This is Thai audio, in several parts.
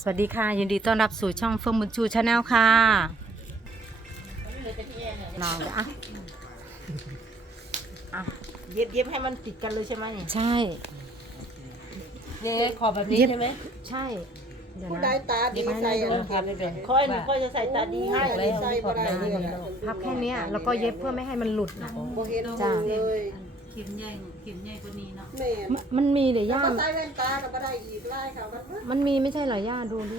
สวัสดีค่ะ ยินดีต้อนรับสู่ช่องเฟิร์มบุญชูชาแนลค่ะลองอะอะเย็บเย็บให้มันติดกันเลยใช่ไหมเนี่ยใช่ เนี่ยขอบแบบนี้ใช่ไหมใช่เดี๋ยวผู้นะใดตาดีใส่เออครับไม่เป็นค่อยหนูค่อยจะใส่ตาดีให้ใส่เลยใส่บ่ได้เลยอะพับแค่เนี้ยแล้วก็เย็บเพื่อไม่ให้มันหลุดนะ บ่เห็นจ้ะเลยเข็มใหญ่เข็มใหญ่กว่านี้เนาะแม่มมันมีเดี๋ยวแล้วย่าก็ใส่แว่นตาก็บ่ได้อีกไล่เขากันเบิดมันมีไม่ใช่เหรอย่าดูดิ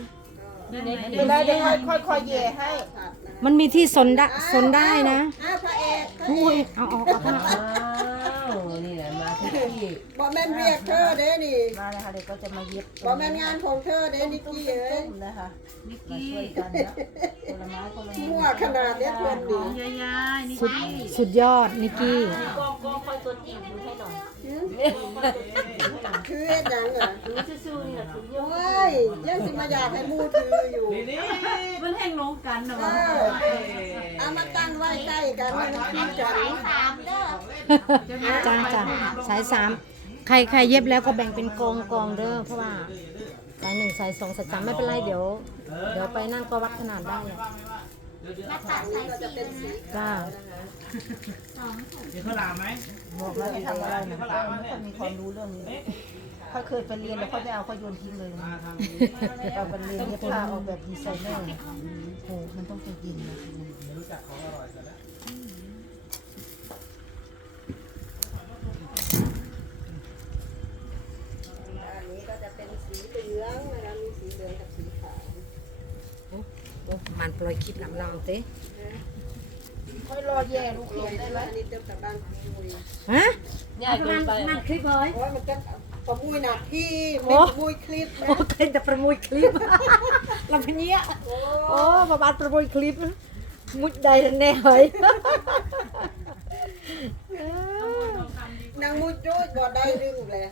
ได้ไหมเดี๋ยวได้เดี๋ยวค่อยค่อยค่อยแย่ให้ขาดนะมันมีที่ซนได้ซนได้นะอ้าวพระเอกพระอุ้เอยกเอาออกเอาผ้าออก อ้าว นี่แหละมาที่ที่ บ่แม่นเรียกเธอเด้นี่มาเลยค่ะเดี๋ยวก็จะมาเย็บบ่แม่นงานของเธอเด้นิกกี้เอ้ย ตุ้มนะคะนิกมากี้ช่วยกันนะคนละไม้คนละมือมั่วขนาดเนี้ยเพิ่นขนี่องยายายนิกสุดกี้สุดยอดนิกกี้ กองกองค่อยตัวจริงดูให้หน่อยคือเฮ็ดหยังอะดูซื่อๆนี่แหละถึงเยอะโอ้ยยังสิมาอยากให้หมู่ถืออยู่ มันแห้งลงกันนะเอวะอเอามาตั้งไว้ใกล้กันให้มันกินกันจ้าจ้าสายสาม ใครใครเย็บแล้วก็แบ่งเป็นกองกองเด้อเพราะว่าสายหนึ่งสายสองสายสามไม่เป็นไรเดี๋ยว เดี๋ยวไปนั่นก็วัดขนาดได้อะนี่ก็จะเป็นสีจ้าบอกแล้วจะทำอะไรนะก็ไม่ค่อยมีความรู้เรื่องนี้ค่อยเคยไปเรียนแล้วเขาจะเอาเขาโยนทิ้งเลยนะเราไปเรียนเย็บผ้าออกแบบดีไซเนอร์โอ้มันต้องเป็นยินนะ มันปล่อยคลิปลำลำเต้ ค่อยรอแย่ลูกเขียนได้ไหม อันนี้เจ้าจากบ้านปุย ฮะ ใหญ่เกินไป มันคลิปเลย โอ้ยมันก็ประมุยหนักที่ โอ้ ไม่ประมุยคลิปนะ โอ้เคยแต่ประมวยคลิป ลำพเนี้ย โอ้ โอ้ประมาณประมวยคลิป มุดใดแน่เลย นางมุดจุดบ่ได้ดึงเลย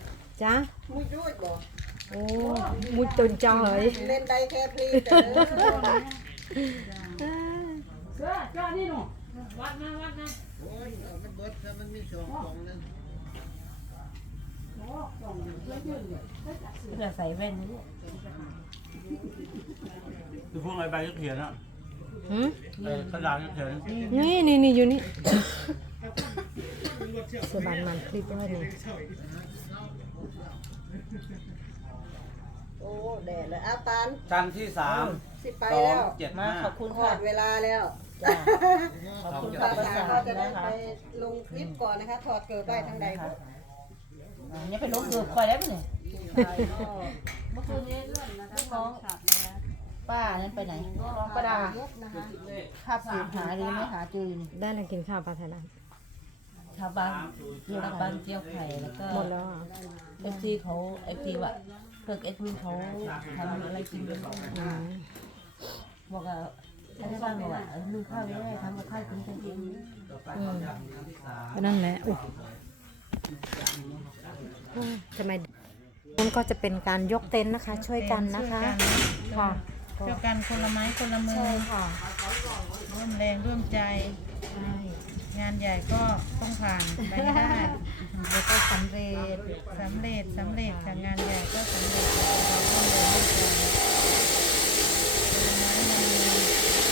จ้า มุดจุดบ่ โอ้มุดจนเจ้าเฮ้ย เล่นได้แค่พลีแต่ เด้อจะใส่แว่นนี้คือพวกไอ้ใบก็เขียนอะหืมไอ้กระดาษก็เขียนนี่นี่นี่อยู่นี่เสือบานมันคลิปไว้นี่โอ้แดดเลยอาปานจันทร์ที่สามสิไปสอแล้งวเจ็ดมาห้าขอบคุณพอค่ะดเวลาแล้ว จ้าขอบคุณภาค่ะภาษาษาก็จะได้นะคะไปลงคลิปก่อนนะคะ ถอดเกิดได้ทั้งใดบ่เนี่ยเป็นลมเกือบคอยแล้วมั้ยเนี่ยชายก็เมื่อคืนนี้ลูกน้องป้านั้นไปไหนน้องป้าดาเย็บนะคะภาพสืบหาดีไม่หาเจอนี่ได้แล้วกินข้าวปลาไทยได้ชาวบ้านเกี่ยวกับบ้านเจียวไข่แล้วก็หมดแล้วอะเอฟซีเขาเอฟซีว่าเพื่อเอฟซีเขาทำอะไรกินกันบ้างอืมบอกว่า ชาวบ้านบอกว่าเออนึ่งข้าวไม่ได้ทำกับข้าวกินกันเองอืมก็นั่นแหละอุ๊ยโอ้ยทำไมมันก็จะเป็นการยกเต็นท์นะคะ ช่วยกันนะคะค่ะเกี่ยวกันคนละไม้คนละมือใช่ค่ะร่วมแรงร่วมใจใช่งานใหญ่ก็ต้องผ่านไปให้ได้แล้วก็สำเร็จสำเร็จสำเร็จจากงานใหญ่ก็สำเร็จเราร่วมแรงร่วมใจ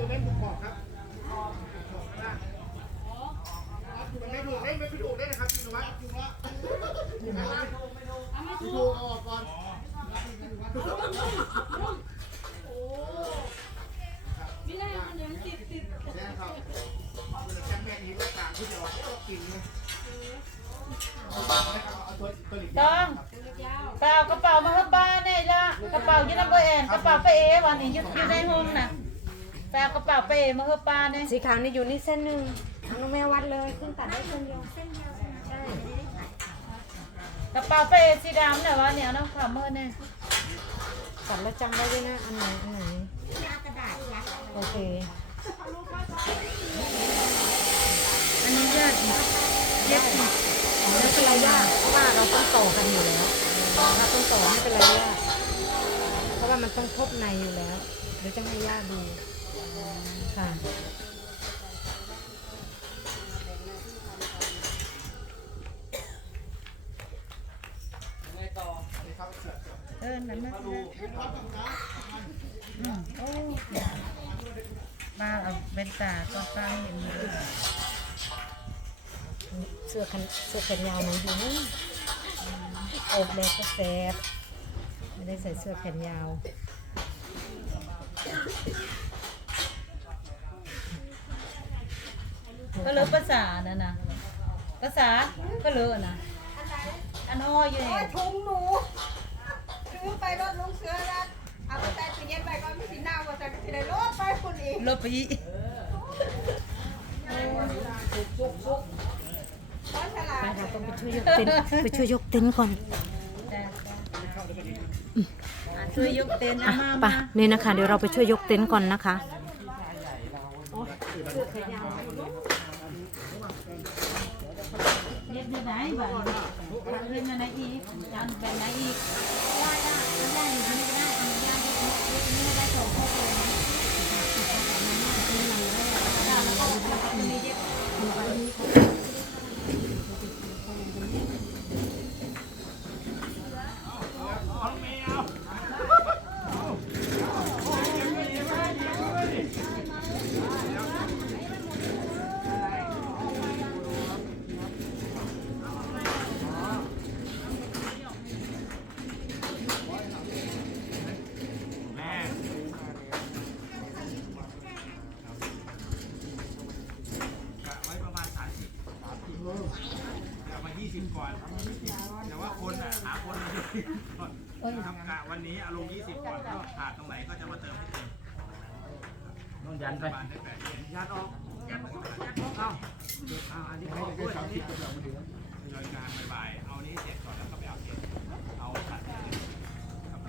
ตัวเล่ผูกกขอบครับขม่ผูกไม่ถูกไม่ถูกได้นะครับจินวัฒน์ถูกแล้วถูกแล้วถูกเอานโอ้ไม่ได้มันยังติดติดแจ้งครับแจ้งแม่นี้ก็ต่างที่จะออกกินเลยต้องเปล่ากระเป๋ามาให้บ้าเนี่ยละกระเป๋ายืนน้ำเบอร์แอนกระเป๋าไปเอวันนี้ยืดยู่ในห้องน่ะ แปลกระเป๋าไปเอมาให้ป้าเนี่ยสีขาวนี่อยู่นี่เส้นหนึ่งเอาน้องแม่วัดเลยขึ้นตัดได้เส้นเดียวกระเป๋าไปเอสีดำเนี่ยวะเนี่ยน้องขาวเมื่อเนี่ยตัดแล้วจำไว้ด้วยนะอันไหนอันไหนโอเคอันนี้ยากเย็บอีกไม่เป็นไรย่าเพราะว่าเราต้องต่อกันอยู่แล้วเราต้องต่อไม่เป็นไรย่าเพราะว่ามันต้องทบในอยู่แล้วเดี๋ยวจะให้ย่าดูค่ะ เออนั่นนะอืมโอ้ป้าเอาเป็นตาตอนป้าเห็นอยู่เสื้อแขนเสื้อแขนยาวมันอยู่นู่นอบเลยก็แสบไม่ได้ใส่เสื้อแขนยาวก็เลยภาษานั่นนะภาษาก็เลยนะอันอ้อยอยู่โอ้นี่ยถุงหนู ถือไปรถลุงเสือแล้วเอาไปใส่ตู้เย็นไปก็ไม่สิหน้าว่าแต่ก็สิได้รถไปคนอีกลบไปอีกเพราะฉลาไปดค่ะต้องไปช่วยยกเต็นท์ไปช่วยยกเต็นท์ก่อนจ้ะอะช่วยยกเต็นท์อามาไปมานี่นะคะ เดี๋ยวเราไปช่วยยกเต็นท์ก่อนนะคะ เย็บอยู่ไหนบ้างเย็บอยู่ไหนอีกจานแบบไหนอีก ทำกะวันนี้อารมณ์20 ก่อนก็ขาดตรงไหนก็จะมาเติมให้เต็ม ต้องยันไปยันออกยันออกเอาเอาอันนี้เขาด้วยอันนี้รายการบ่ายๆเอานี้เสร็จก่อนแล้วก็ไปเอาเก็บเอาขัดครับไป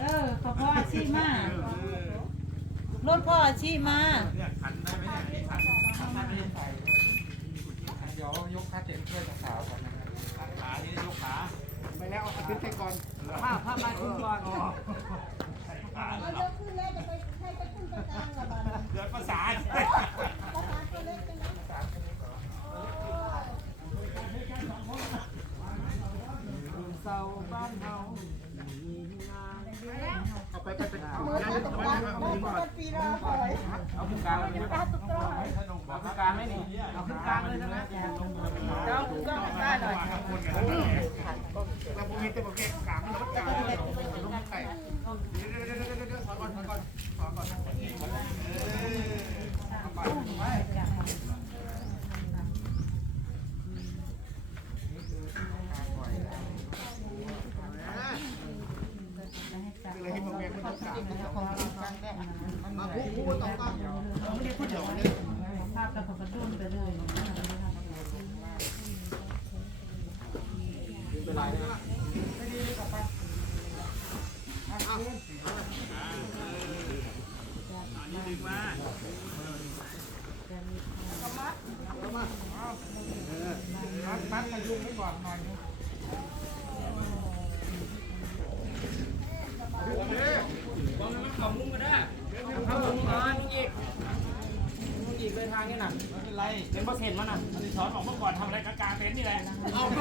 เออขอพ่ออาชีพมารถพ่ออาชีพมาเนี่ยขันได้ไหมเนี่ยขันขันได้ไหมเนี่ยเดี๋ยวยกค่าเจ็บช่วยสาวก่อนนะขานี่ยกขา ไปแล้วเอาขึ้นไปก่อนผ้าผ้ามาขึ้นก่อนขาเอายกขึ้นแล้วจะไปให้ไปขึ้นไปกลางละบ้านเกิดภาษาภาษาตัวเล็กจังนะเศร้าบ้านเฮาเอาไปไปไปเอาเมื่อตาตกบ้านเมื่อตกปีละหอยเอาขึ้นกลางเลยไหม เอาขึ้นกลางไหมนี่เอาขึ้นกลางเลยนะเจ้าคุณก็ได้หน่อยเราพวกนี้จะบอกแกกลางรถกลางลงไก่เดี๋ยวเดี๋ยวเดี๋ยวเดี๋ยวถอก่อนถอก่อนถอก่อนเออเอาไปไป เลยให้ผมแบกมันต้องกลางมาพูดพูดต้องต้องไม่ได้พูดเดี๋ยวนี้ ภาพแล้วเขาก็ดุนไปเลยอันนี้ดึงมามัดมายุงไว้ก่อนหน่อยางนี้น่ะไม่เป็นไรเป็นเปอร์เซ็นต์มันน่ะอันนี้สอนออกเมื่อก่อนทำอะไรกลางเต็นท์นี่แหละเอาไป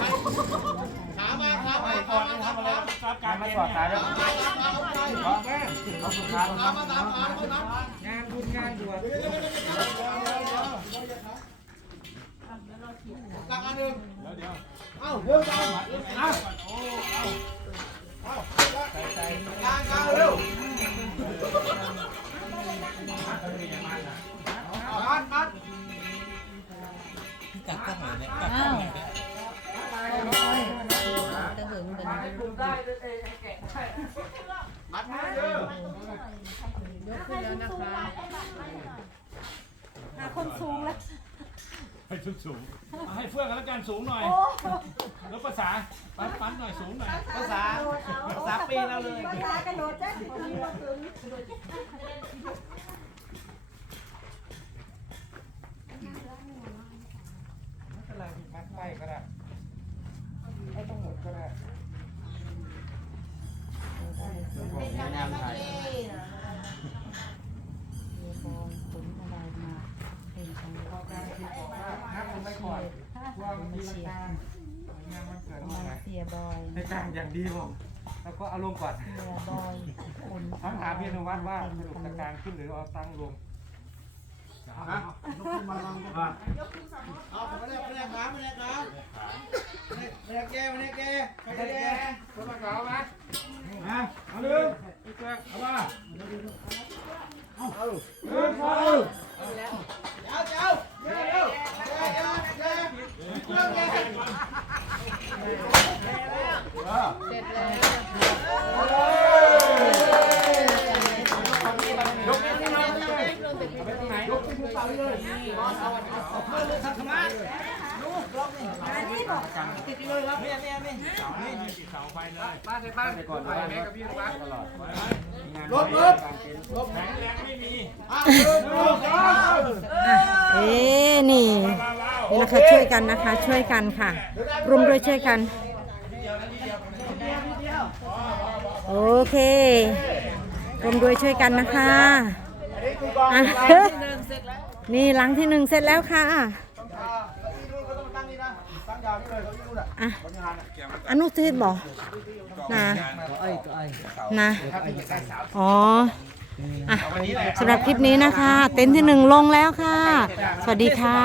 ขามาขามาก่อนทำอะไรรับกลางเต็นท์เนี่ยเอาสุดท้ายขามาตามขามาตามงานบุญงานด่วนกลางอันหนึ่งเดี๋ยวเดี๋ยวเอ้าเดินเอาเอ้าโอ้เอาเอากลางกลางเร็ว อ้าวจะหึงกันมัดมือเด้อยกขึ้นแล้วนะคะหาคนสูงแล้วให้ชุดสูงให้เฟื่องกันแล้วกันสูงหน่อย แล้วภาษาปั้นปั้นหน่อยสูงหน่อย ภาษา ภาษาปีนเอาเลย ภาษากระโดดได้สิทีว่าถึง ไม่เป็นไรมัดไปก็ได้ไม่ต้องหมดก็ได้ แนะนำไทย นับลงไป ก่อนว่ามันมีราคางานมันเกิดเมื่อไหร่เสียบอยในจ้างอย่างดีผมแล้วก็เอาลงก่อนเสียบอยคนต้องถามพี่อนุวัฒน์ว่าสรุปตะการขึ้นหรือเอาตั้งลงฮะยกขึ้นมาลองดูเอาผมไม่ได้ไม่ได้ขาไม่ได้ขาไม่ได้แกไม่ได้แกไม่ได้แกคนมาเก่าไหม นะเอาหนึ่งเอามา เอาเจ้าเจ้าเจ้าเจ้าเจ้าเจ้าเจ้าเครื่องแก เสร็จแล้ว ยกขึ้นมาเลยเอาไปตรงไหนยกขึ้นมาเลยเอาเอาเลยทำขมาลูกล็อกนี่อันนี้บอกติดเลยครับเนี่ยเนี่ยเนี่ย เสาให้ยืนติดเสาไฟเลย บ้านในบ้านก่อนไปแม่กับพี่บ้านตลอด ลบลบลบแข็งแรงไม่มี อ้าว ลบลบเอ๊ะนี่นี่นะคะช่วยกันนะคะ ช่วยกันค่ะรวมด้วยช่วยกัน โอเครวมด้วยช่วยกันนะคะอะ เสร็จแล้ว นู่นเขาต้องตั้งนี่นะตั้งยาวนี่เลยเขาที่นู่นอะอะบริหารอะอนุทินบอกนะนะอ๋ออะสำหรับคลิปนี้นะคะ เต็นท์ที่หนึ่งลงแล้วค่ะ สวัสดีค่ะ